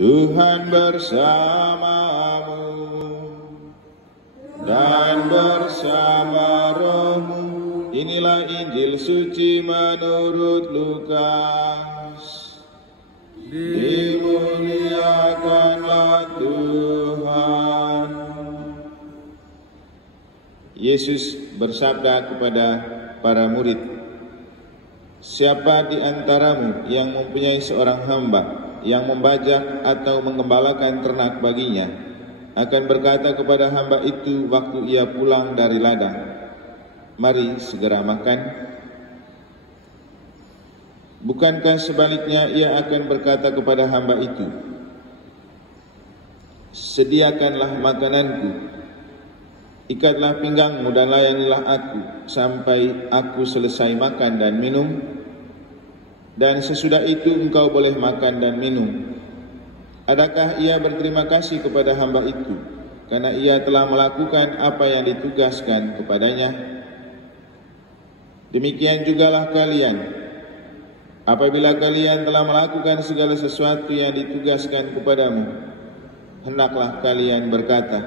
Tuhan bersamamu dan bersama rohmu. Inilah Injil suci menurut Lukas. Dimuliakanlah Tuhan. Yesus bersabda kepada para murid, "Siapa di antaramu yang mempunyai seorang hamba yang membajak atau mengembalakan ternak baginya, akan berkata kepada hamba itu waktu ia pulang dari ladang, 'Mari segera makan'? Bukankah sebaliknya ia akan berkata kepada hamba itu, 'Sediakanlah makananku, ikatlah pinggangmu dan layanilah aku sampai aku selesai makan dan minum, dan sesudah itu engkau boleh makan dan minum'? Adakah ia berterima kasih kepada hamba itu karena ia telah melakukan apa yang ditugaskan kepadanya? Demikian jugalah kalian. Apabila kalian telah melakukan segala sesuatu yang ditugaskan kepadamu, hendaklah kalian berkata,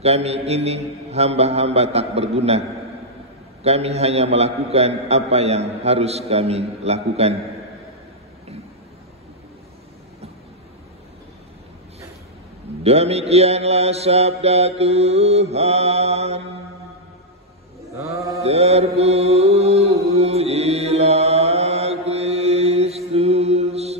'Kami ini hamba-hamba tak berguna. Kami hanya melakukan apa yang harus kami lakukan.'" Demikianlah sabda Tuhan. Terpujilah Kristus.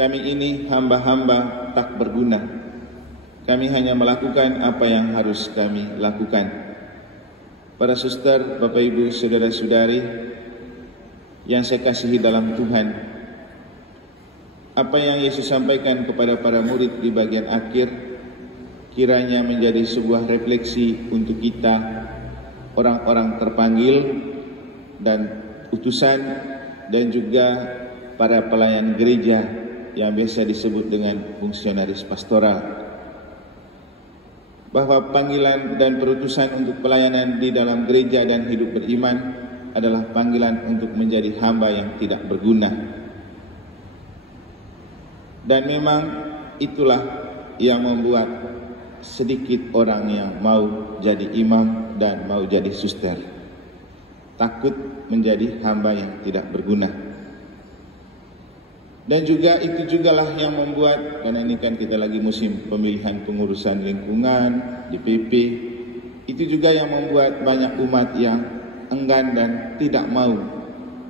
Kami ini hamba-hamba tak berguna. Kami hanya melakukan apa yang harus kami lakukan. Para suster, Bapak Ibu, saudara-saudari yang saya kasihi dalam Tuhan, apa yang Yesus sampaikan kepada para murid di bagian akhir kiranya menjadi sebuah refleksi untuk kita, orang-orang terpanggil dan utusan, dan juga para pelayan gereja yang biasa disebut dengan fungsionaris pastoral, bahwa panggilan dan perutusan untuk pelayanan di dalam gereja dan hidup beriman adalah panggilan untuk menjadi hamba yang tidak berguna. Dan memang itulah yang membuat sedikit orang yang mau jadi imam dan mau jadi suster, takut menjadi hamba yang tidak berguna. Dan juga itu jugalah yang membuat, karena ini kan kita lagi musim pemilihan pengurusan lingkungan, DPP, itu juga yang membuat banyak umat yang enggan dan tidak mau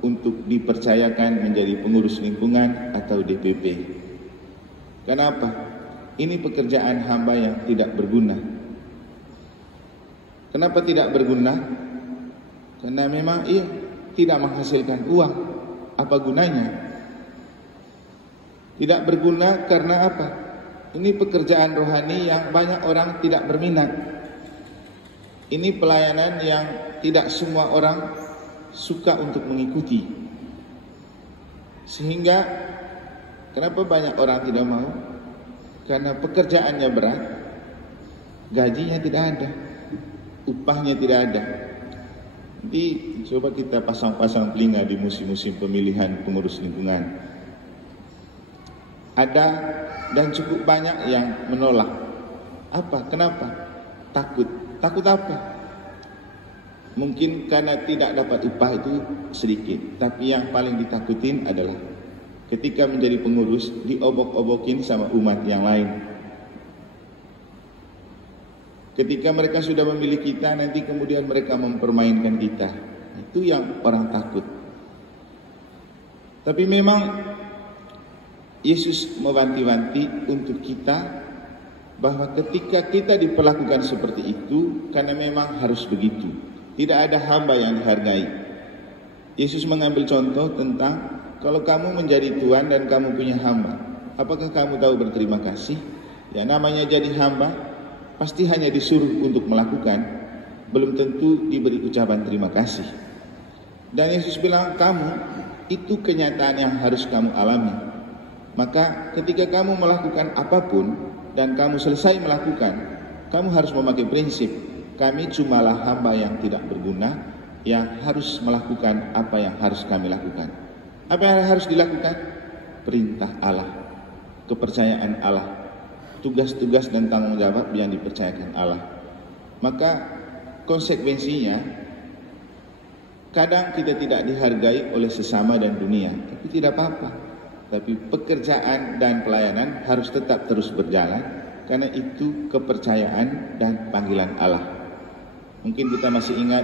untuk dipercayakan menjadi pengurus lingkungan atau DPP. Kenapa? Ini pekerjaan hamba yang tidak berguna. Kenapa tidak berguna? Karena memang tidak menghasilkan uang. Apa gunanya? Tidak berguna karena apa? Ini pekerjaan rohani yang banyak orang tidak berminat. Ini pelayanan yang tidak semua orang suka untuk mengikuti. Sehingga kenapa banyak orang tidak mau? Karena pekerjaannya berat, gajinya tidak ada, upahnya tidak ada. Nanti coba kita pasang-pasang telinga di musim-musim pemilihan pengurus lingkungan. Ada dan cukup banyak yang menolak. Apa? Kenapa? Takut. Takut apa? Mungkin karena tidak dapat upah itu sedikit. Tapi yang paling ditakutin adalah ketika menjadi pengurus diobok-obokin sama umat yang lain. Ketika mereka sudah memilih kita, nanti kemudian mereka mempermainkan kita. Itu yang orang takut. Tapi memang Yesus mewanti-wanti untuk kita bahwa ketika kita diperlakukan seperti itu, karena memang harus begitu. Tidak ada hamba yang dihargai. Yesus mengambil contoh tentang kalau kamu menjadi tuan dan kamu punya hamba, apakah kamu tahu berterima kasih? Ya, namanya jadi hamba pasti hanya disuruh untuk melakukan, belum tentu diberi ucapan terima kasih. Dan Yesus bilang, kamu itu kenyataan yang harus kamu alami. Maka ketika kamu melakukan apapun dan kamu selesai melakukan, kamu harus memakai prinsip, kami cumalah hamba yang tidak berguna yang harus melakukan apa yang harus kami lakukan. Apa yang harus dilakukan? Perintah Allah, kepercayaan Allah, tugas-tugas dan tanggung jawab yang dipercayakan Allah. Maka konsekuensinya, kadang kita tidak dihargai oleh sesama dan dunia, tapi tidak apa-apa. Tapi pekerjaan dan pelayanan harus tetap terus berjalan, karena itu kepercayaan dan panggilan Allah. Mungkin kita masih ingat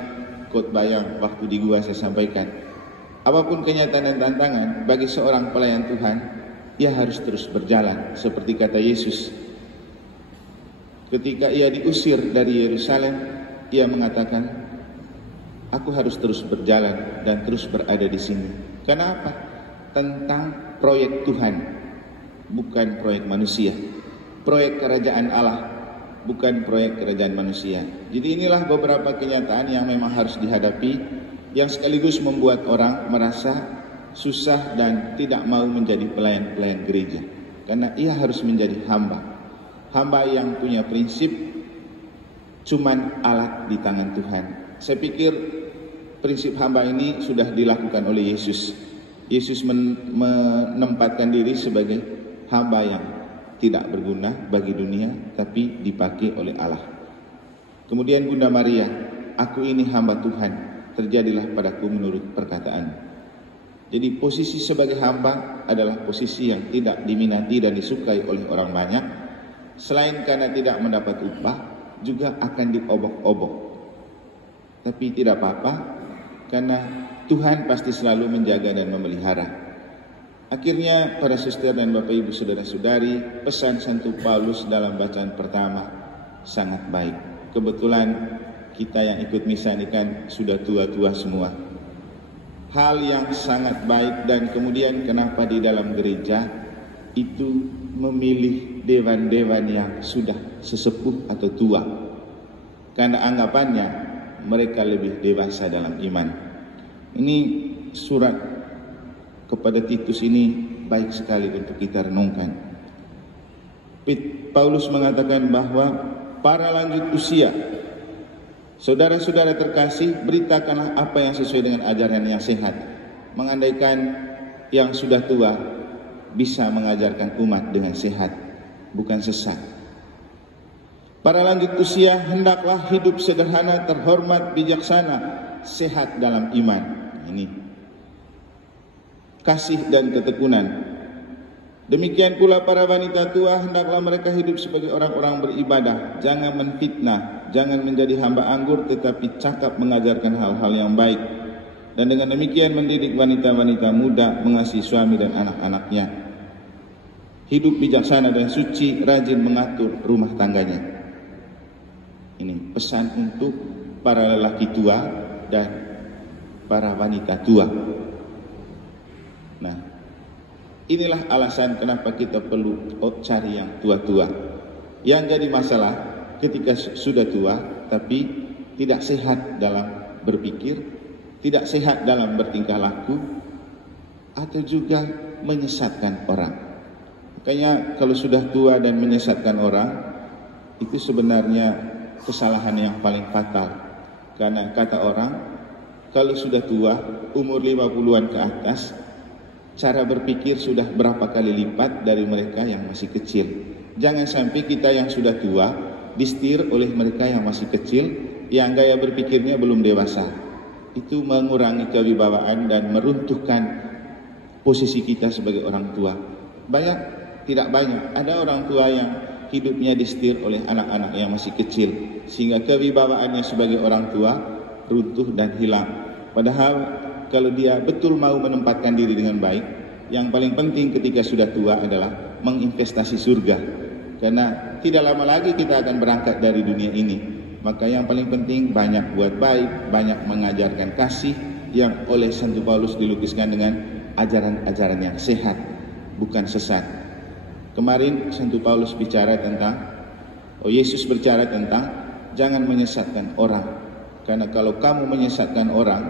khotbah yang waktu di gua saya sampaikan. Apapun kenyataan dan tantangan bagi seorang pelayan Tuhan, ia harus terus berjalan. Seperti kata Yesus, ketika ia diusir dari Yerusalem, ia mengatakan, aku harus terus berjalan dan terus berada di sini. Kenapa? Tentang proyek Tuhan, bukan proyek manusia. Proyek kerajaan Allah, bukan proyek kerajaan manusia. Jadi inilah beberapa kenyataan yang memang harus dihadapi, yang sekaligus membuat orang merasa susah dan tidak mau menjadi pelayan-pelayan gereja. Karena ia harus menjadi hamba. Hamba yang punya prinsip cuman alat di tangan Tuhan. Saya pikir prinsip hamba ini sudah dilakukan oleh Yesus. Yesus menempatkan diri sebagai hamba yang tidak berguna bagi dunia, tapi dipakai oleh Allah. Kemudian Bunda Maria, aku ini hamba Tuhan, terjadilah padaku menurut perkataan. Jadi posisi sebagai hamba adalah posisi yang tidak diminati dan disukai oleh orang banyak. Selain karena tidak mendapat upah, juga akan diobok-obok. Tapi tidak apa-apa, karena Tuhan pasti selalu menjaga dan memelihara. Akhirnya para suster dan Bapak Ibu saudara-saudari, pesan Santo Paulus dalam bacaan pertama sangat baik. Kebetulan kita yang ikut misa ini kan sudah tua-tua semua. Hal yang sangat baik, dan kemudian kenapa di dalam gereja itu memilih dewan-dewan yang sudah sesepuh atau tua? Karena anggapannya mereka lebih dewasa dalam iman. Ini surat kepada Titus ini baik sekali untuk kita renungkan. Paulus mengatakan bahwa para lanjut usia, saudara-saudara terkasih, beritakanlah apa yang sesuai dengan ajaran yang sehat, mengandaikan yang sudah tua bisa mengajarkan umat dengan sehat, bukan sesat. Para lanjut usia hendaklah hidup sederhana, terhormat, bijaksana, sehat dalam iman. Ini kasih dan ketekunan. Demikian pula para wanita tua, hendaklah mereka hidup sebagai orang-orang beribadah, jangan menfitnah, jangan menjadi hamba anggur, tetapi cakap mengajarkan hal-hal yang baik. Dan dengan demikian mendidik wanita-wanita muda mengasihi suami dan anak-anaknya. Hidup bijaksana dan suci, rajin mengatur rumah tangganya. Ini pesan untuk para lelaki tua dan para wanita tua. Nah, inilah alasan kenapa kita perlu cari yang tua-tua. Yang jadi masalah ketika sudah tua tapi tidak sehat dalam berpikir, tidak sehat dalam bertingkah laku, atau juga menyesatkan orang. Makanya kalau sudah tua dan menyesatkan orang, itu sebenarnya kesalahan yang paling fatal. Karena kata orang, kalau sudah tua, umur 50-an ke atas, cara berpikir sudah berapa kali lipat dari mereka yang masih kecil. Jangan sampai kita yang sudah tua disetir oleh mereka yang masih kecil, yang gaya berpikirnya belum dewasa. Itu mengurangi kewibawaan dan meruntuhkan posisi kita sebagai orang tua. Tidak banyak, ada orang tua yang hidupnya disetir oleh anak-anak yang masih kecil, sehingga kewibawaannya sebagai orang tua runtuh dan hilang. Padahal kalau dia betul mau menempatkan diri dengan baik, yang paling penting ketika sudah tua adalah menginvestasi surga. Karena tidak lama lagi kita akan berangkat dari dunia ini. Maka yang paling penting banyak buat baik, banyak mengajarkan kasih yang oleh Santo Paulus dilukiskan dengan ajaran-ajaran yang sehat, bukan sesat. Kemarin Santo Paulus bicara tentang, Yesus berbicara tentang jangan menyesatkan orang. Karena kalau kamu menyesatkan orang,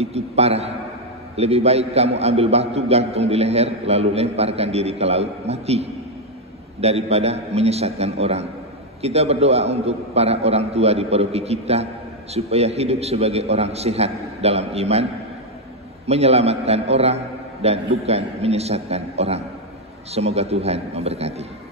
itu parah. Lebih baik kamu ambil batu gantung di leher lalu lemparkan diri ke laut, mati, daripada menyesatkan orang. Kita berdoa untuk para orang tua di paroki kita, supaya hidup sebagai orang sehat dalam iman, menyelamatkan orang dan bukan menyesatkan orang. Semoga Tuhan memberkati.